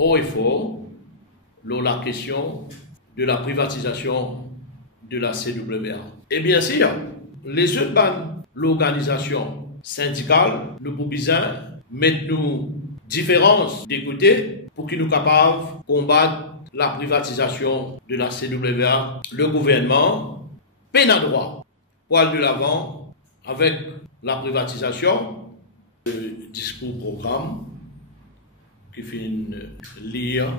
haut et fort la question de la privatisation de la CWA. Et bien sûr, les autres l'organisation syndicale, nous pouvons bien mettre nos différences de côté pour qu'ils nous capables de combattre la privatisation de la CWA. Le gouvernement peine à droit pour aller de l'avant avec la privatisation. Le discours programme qui finit lire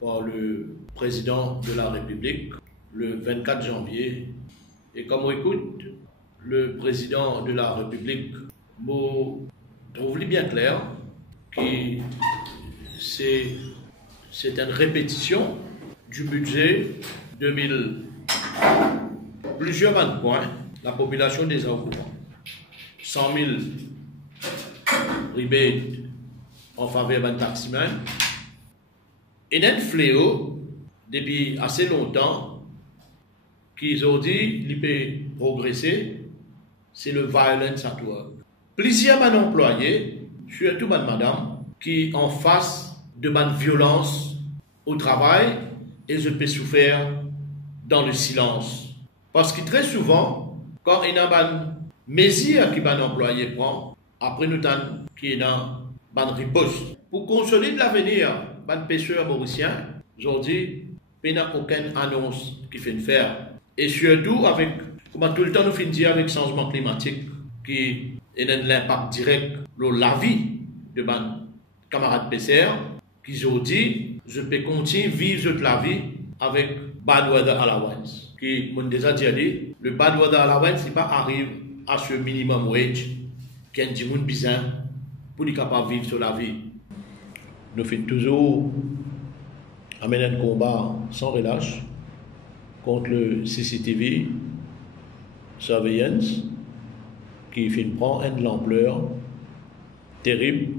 par le président de la République le 24 janvier. Et comme on écoute, le président de la République me trouve bien clair que c'est une répétition du budget 2000. Plusieurs points, la population des au courant. 100 000 rebates en faveur d'un taximan. Et un fléau depuis assez longtemps qu'ils ont dit qu'il peut progresser, c'est le violence at work. Plusieurs employés, surtout madame, qui en face de violence au travail et je peux souffrir dans le silence. Parce que très souvent, quand il y a une mesure que employé prend, après nous avons qui est dans une riposte. Pour consolider l'avenir, les pêcheurs mauriciens, aujourd'hui, il n'y a aucune annonce qui fait faire. Et surtout, avec, comme tout le temps nous finissons avec le changement climatique, qui a un impact direct sur la vie de mes camarades pêcheurs, qui ont dit, je peux continuer à vivre toute la vie avec bad weather allowance. Qui m'ont déjà dit, le bad weather allowance, n'est pas arrive à ce minimum wage, qui est un petit monde bizarre, pour être capable de vivre sur la vie. Nous faisons toujours amener un combat sans relâche contre le CCTV surveillance qui prend de l'ampleur terrible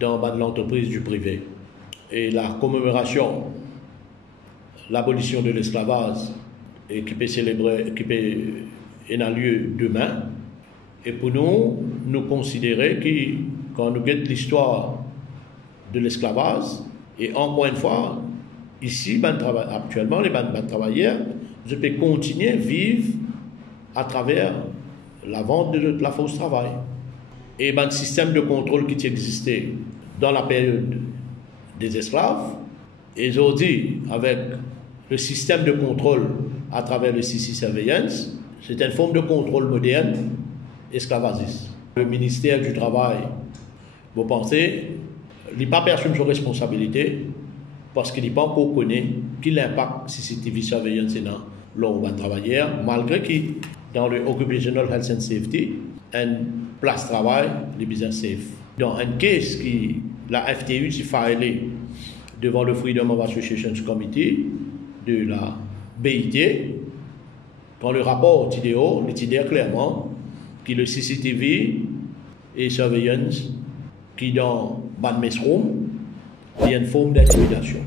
dans l'entreprise du privé. Et la commémoration, l'abolition de l'esclavage, qui peut célébrer, qui peut avoir lieu demain. Et pour nous, nous considérer que quand nous regardons l'histoire de l'esclavage, et encore une fois, ici, actuellement, les travailleurs, je peux continuer à vivre à travers la vente de la fausse travail. Et le système de contrôle qui existait dans la période des esclaves, et aujourd'hui, avec le système de contrôle à travers le CC Surveillance, c'est une forme de contrôle moderne esclavagiste. Le ministère du Travail, vous pensez, il n'a pas perçu ses responsabilités parce qu'il n'a pas encore connu quel impact CCTV Surveillance est dans l'urbain travailleur, malgré que dans le Occupational Health and Safety, une place de travail est bien safe. Dans un cas qui la FTU s'est filée devant le Freedom of Associations Committee de la BIT, dans le rapport TDO, il dit clairement que le CCTV et surveillance qui dans Ban Mesroum, il y a une forme d'intimidation.